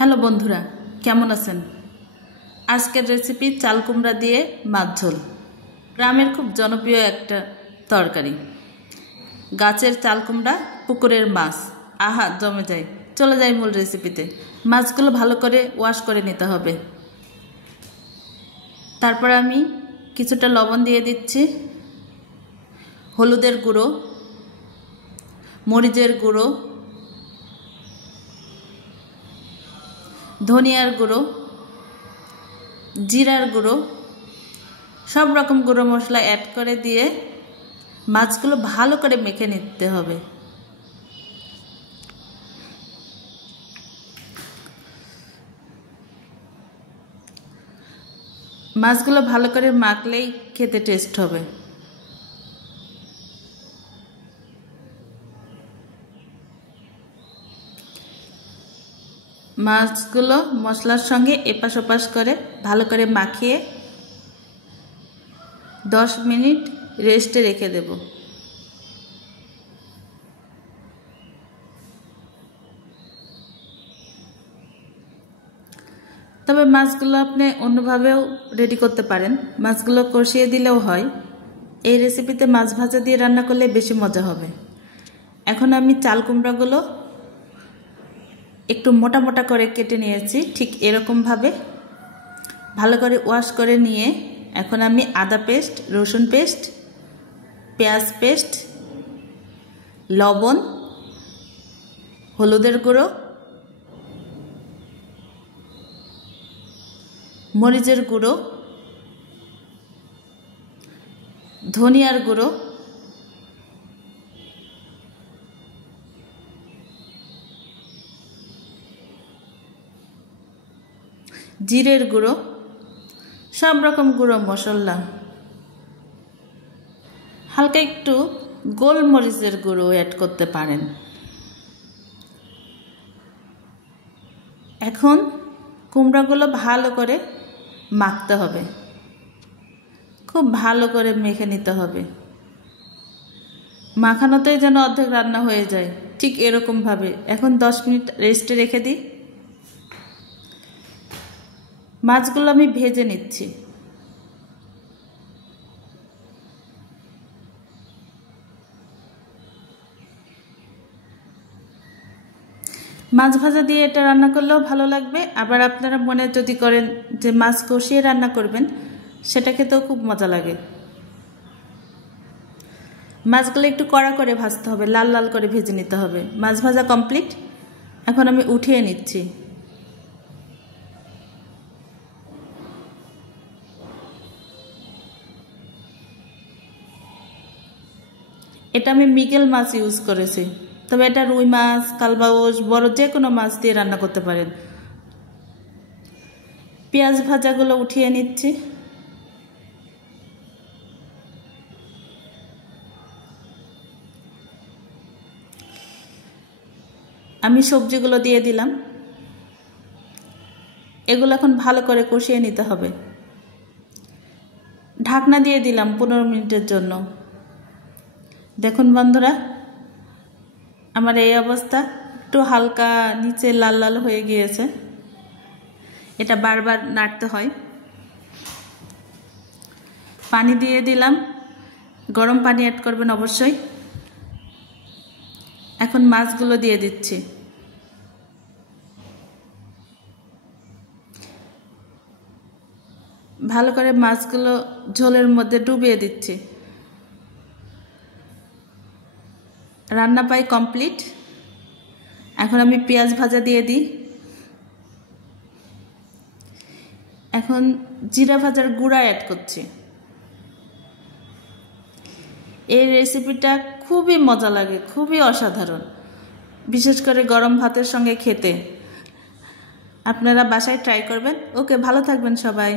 Hello বন্ধুরা, কেমন আছেন? আজকের রেসিপি চাল কুমড়া দিয়ে মাছ ঝোল। গ্রামের খুব জনপ্রিয় একটা তরকারি। গাছের চাল কুমড়া, পুকুরের মাছ, আহা জমে যায়। চলে যাই মূল রেসিপিতে। মাছগুলো ভালো করে ওয়াশ করে নিতে হবে। তারপর আমি কিছুটা লবণ দিয়ে দিচ্ছি, হলুদের গুঁড়ো, মরিচের গুঁড়ো, ধনিয়ার গুঁড়ো, জিরার গুঁড়ো, সব রকম গুঁড়ো মশলা অ্যাড করে দিয়ে মাছগুলো ভালো করে মেখে নিতে হবে। মাছগুলো ভালো করে মাখলেই খেতে টেস্ট হবে। মাছগুলো মশলার সঙ্গে এপাশ ওপাশ করে ভালো করে মাখিয়ে 10 মিনিট রেস্টে রেখে দেব। তবে মাছগুলো আপনি অন্যভাবেও রেডি করতে পারেন। মাছগুলো কষিয়ে দিলেও হয়। এই রেসিপিতে মাছ ভাজা দিয়ে রান্না করলে বেশি মজা হবে। এখন আমি চাল কুমড়াগুলো একটু মোটা মোটা করে কেটে নিয়েছি, ঠিক এরকমভাবে ভালো করে ওয়াশ করে নিয়ে এখন আমি আদা পেস্ট, রসুন পেস্ট, পেঁয়াজ পেস্ট, লবণ, হলুদের গুঁড়ো, মরিচের গুঁড়ো, ধনিয়ার গুঁড়ো, জিরের গুঁড়ো, সব রকম গুঁড়ো মশলা, হালকা একটু গোলমরিচের গুঁড়ো অ্যাড করতে পারেন। এখন কুমড়াগুলো ভালো করে মাখতে হবে, খুব ভালো করে মেখে নিতে হবে। মাখানোতেই যেন অর্ধেক রান্না হয়ে যায়, ঠিক এরকমভাবে। এখন 10 মিনিট রেস্টে রেখে দিই। মাছগুলো আমি ভেজে নিচ্ছি। মাছ ভাজা দিয়ে এটা রান্না করলেও ভালো লাগবে। আবার আপনারা মনে যদি করেন যে মাছ কষিয়ে রান্না করবেন, সেটা খেতেও খুব মজা লাগে। মাছগুলো একটু কড়া করে ভাজতে হবে, লাল লাল করে ভেজে নিতে হবে। মাছ ভাজা কমপ্লিট। এখন আমি উঠিয়ে নিচ্ছি। এটা আমি মৃগেল মাছ ইউজ করেছি, তবে এটা রুই মাছ, কালবাউস, বড় যে কোনো মাছ দিয়ে রান্না করতে পারেন। পেঁয়াজ ভাজাগুলো উঠিয়ে নিচ্ছি। আমি সবজিগুলো দিয়ে দিলাম। এগুলো এখন ভালো করে কষিয়ে নিতে হবে। ঢাকনা দিয়ে দিলাম 15 মিনিটের জন্য। দেখুন বন্ধুরা, আমার এই অবস্থা। একটু হালকা নিচে লাল লাল হয়ে গিয়েছে। এটা বারবার নাড়তে হয়। পানি দিয়ে দিলাম, গরম পানি অ্যাড করবেন অবশ্যই। এখন মাছগুলো দিয়ে দিচ্ছি। ভালো করে মাছগুলো ঝোলের মধ্যে ডুবিয়ে দিচ্ছি। রান্না প্রায় কমপ্লিট। এখন আমি পেঁয়াজ ভাজা দিয়ে দিই। এখন জিরা ভাজার গুঁড়া অ্যাড করছি। এই রেসিপিটা খুবই মজা লাগে, খুবই অসাধারণ, বিশেষ করে গরম ভাতের সঙ্গে খেতে। আপনারা বাসায় ট্রাই করবেন। ওকে, ভালো থাকবেন সবাই।